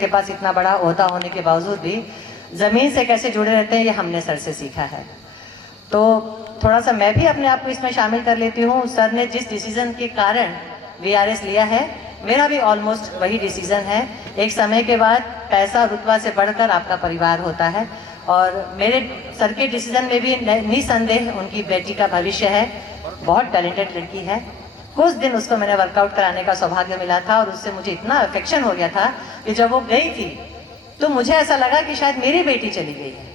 उनके पास इतना बड़ा ओहदा होने के बावजूद भी ज़मीन से कैसे जुड़े रहते हैं, ये हमने सर से सीखा है। तो थोड़ा सा मैं भी अपने आप को इसमें शामिल कर लेती हूँ। सर ने जिस डिसीज़न के कारण VRS लिया है, मेरा भी ऑलमोस्ट वही डिसीज़न है। एक समय के बाद पैसा रुतबा से बढ़कर आपका परिवार होता है, और मेरे सर के डिसीज़न में भी निसंदेह उनकी बेटी का भविष्य है। बहुत टैलेंटेड लड़की है। कुछ दिन उसको मैंने वर्कआउट कराने का सौभाग्य मिला था, और उससे मुझे इतना अफेक्शन हो गया था कि जब वो गई थी तो मुझे ऐसा लगा कि शायद मेरी बेटी चली गई है।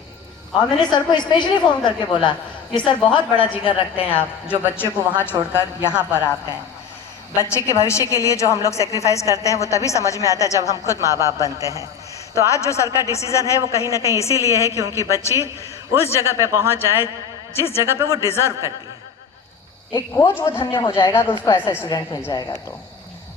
और मैंने सर को स्पेशली फ़ोन करके बोला कि सर बहुत बड़ा जिगर रखते हैं आप, जो बच्चे को वहाँ छोड़कर यहाँ पर आप हैं। बच्चे के भविष्य के लिए जो हम लोग सेक्रीफाइस करते हैं वो तभी समझ में आता है जब हम खुद माँ बाप बनते हैं। तो आज जो सर का डिसीज़न है वो कहीं ना कहीं इसीलिए है कि उनकी बच्ची उस जगह पे पहुँच जाए जिस जगह पे वो डिज़र्व करती है। एक कोच वो धन्य हो जाएगा अगर उसको ऐसा स्टूडेंट मिल जाएगा।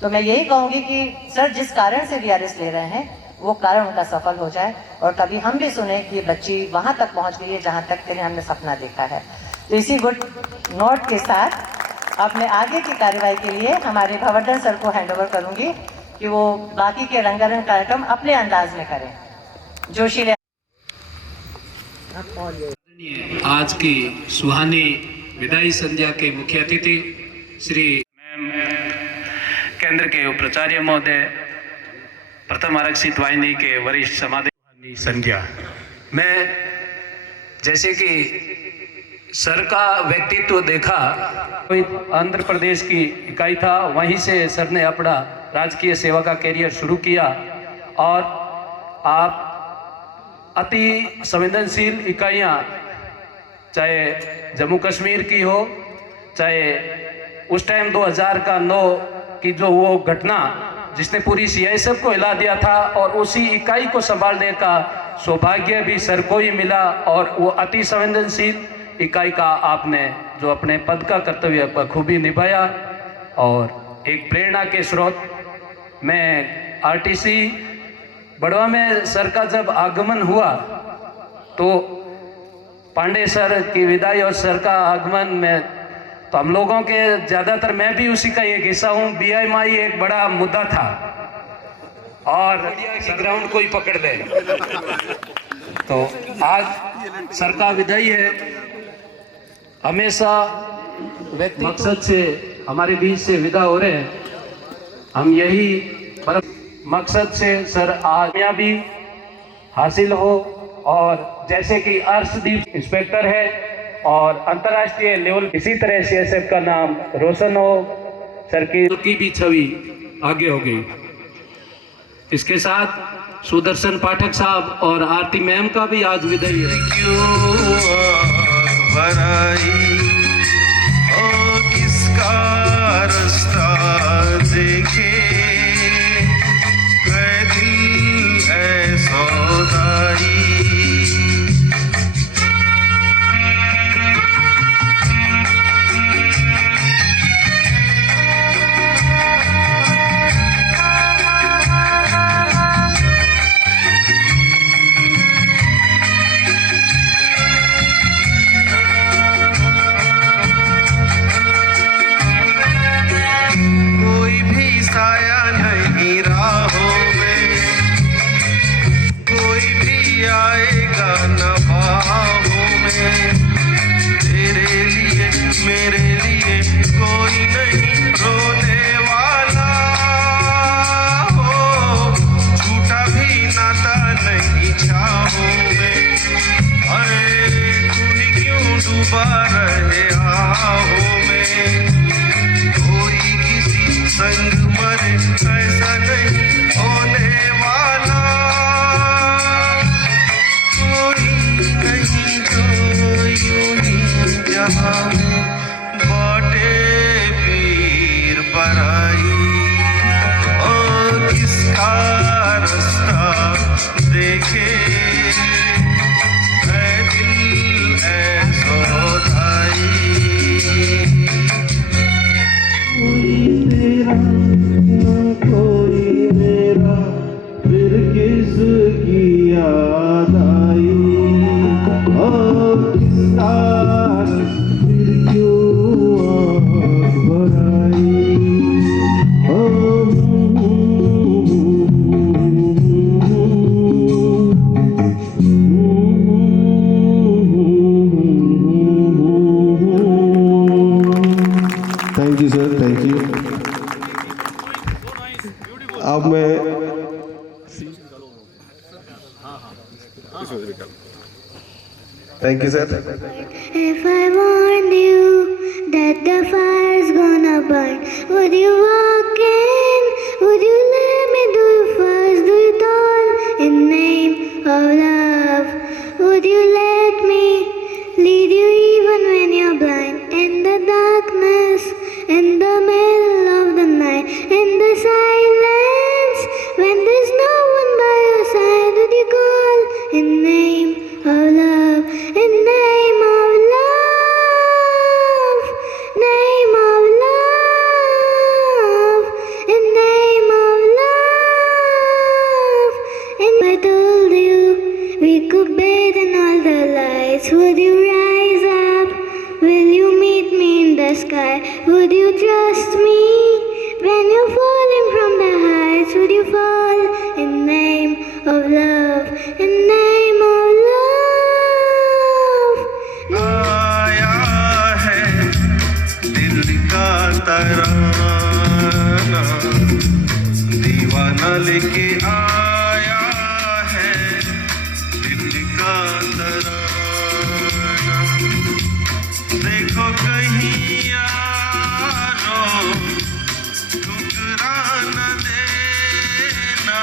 तो मैं यही कहूँगी कि सर जिस कारण से VRS ले रहे हैं वो कारण उनका सफल हो जाए, और कभी हम भी सुने कि बच्ची वहाँ तक पहुँच गई है जहाँ तक के लिए हमने सपना देखा है। तो इसी गुड नोट के साथ अपने आगे की कार्यवाही के लिए हमारे भवर्धन सर को हैंड ओवर करूँगी कि वो बाकी के रंगारंग कार्यक्रम अपने अंदाज में करें। जोशीले आज की सुहानी विदाई संध्या के मुख्य अतिथि श्री मैम, केंद्र के उपाचार्य महोदय, प्रथम आरक्षित वाहिनी के वरिष्ठ समाधि संध्या। मैं जैसे कि सर का व्यक्तित्व देखा, आंध्र प्रदेश की इकाई था, वहीं से सर ने अपना राजकीय सेवा का कैरियर शुरू किया, और आप अति संवेदनशील इकाइयाँ, चाहे जम्मू कश्मीर की हो, चाहे उस टाइम 2009 की जो वो घटना जिसने पूरी CISF को हिला दिया था, और उसी इकाई को संभालने का सौभाग्य भी सर को ही मिला, और वो अति संवेदनशील इकाई का आपने जो अपने पद का कर्तव्य बखूबी निभाया, और एक प्रेरणा के स्रोत। मैं RTC बड़वा में सर का जब आगमन हुआ तो पांडे सर की विदाई और सर का आगमन में तो हम लोगों के ज़्यादातर, मैं भी उसी का एक हिस्सा हूँ, BMI एक बड़ा मुद्दा था, और ग्राउंड को ही पकड़ ले। तो आज सर का विदाई है। हमेशा व्यक्ति मकसद से हमारे बीच से विदा हो रहे हैं, हम यही मकसद से सर कामयाबी हासिल हो, और जैसे कि अर्शदीप इंस्पेक्टर है और अंतर्राष्ट्रीय लेवल इसी तरह CISF का नाम रोशन हो, सर की भी छवि आगे हो गई। इसके साथ सुदर्शन पाठक साहब और आरती मैम का भी आज विदाई है। किसका रास्ता देखे दिल सौदाई, मेरे लिए कोई नहीं रोने वाला हो, झूठा भी नाता नहीं चाहूँगे। अरे तू ही क्यों डूबा रहे आहों में, कोई किसी संग मरे ऐसा नहीं होने वाला, कोई नहीं जो यूं ही जहाँ बाटे पीर पराई, और किसका रास्ता देखे दिल सौदाई, कोई तेरा न कोई thank you sir, thank you. अब मैं thank you sir. If I warned you that the fire's gonna burn, would you walk in? Would you let me do it first, do it all in name of love? Would you let me lead you even when you're blind? In the darkness, in the middle of the night, in the silence, when there's no one by your side, would you call in name of love? In name of love, name of love, in name of love. And I told you we could bathe in all the lights. Would you rise up? Will you meet me in the sky? Would you trust me when you're falling from the heights? Would you fall in name of love? In name of love. आया है दिल का तराना, दीवाना लेके आया है दिल का तराना। देखो कहीं यारो ठुकरा न देना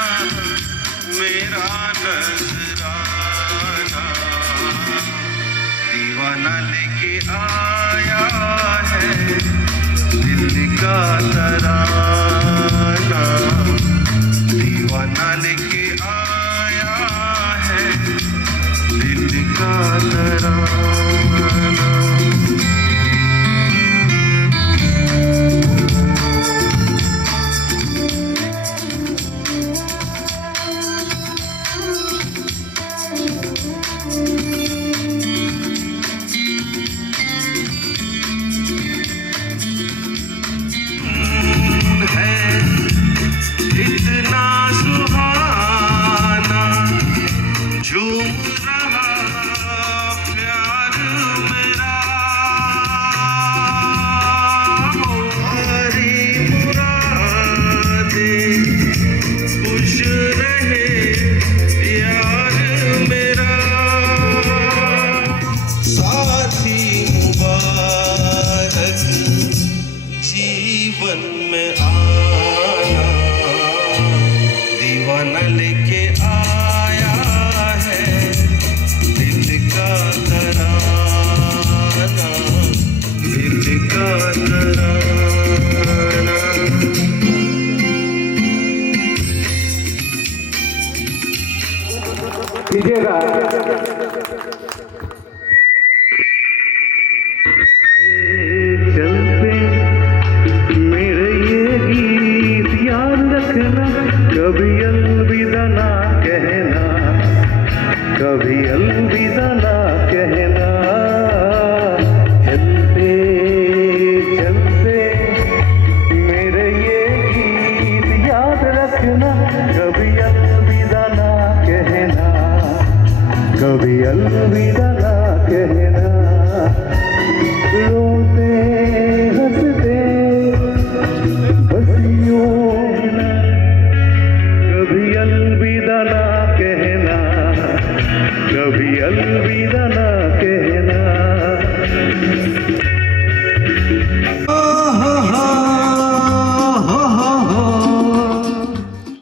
मेरा नजराना, दीवाना लेके आया है दिल का तराना, दीवाना लेके आया है दिल का तराना। इतना सुहाना झूम रहा प्यार मेरा, हमारी मुरादें खुश रहे यार मेरा, साथी मुबारक जीवन में आना, दीवाना लेके आया है दिल का तराना, दिल का तराना। चलते मेरे ये गीत याद रखना, कभी अलविदा ना कहना, कभी अलविदा ना कहना। चलते चलते मेरे ये गीत याद रखना, कभी अलविदा ना कहना, कभी अलविदा ना कहना।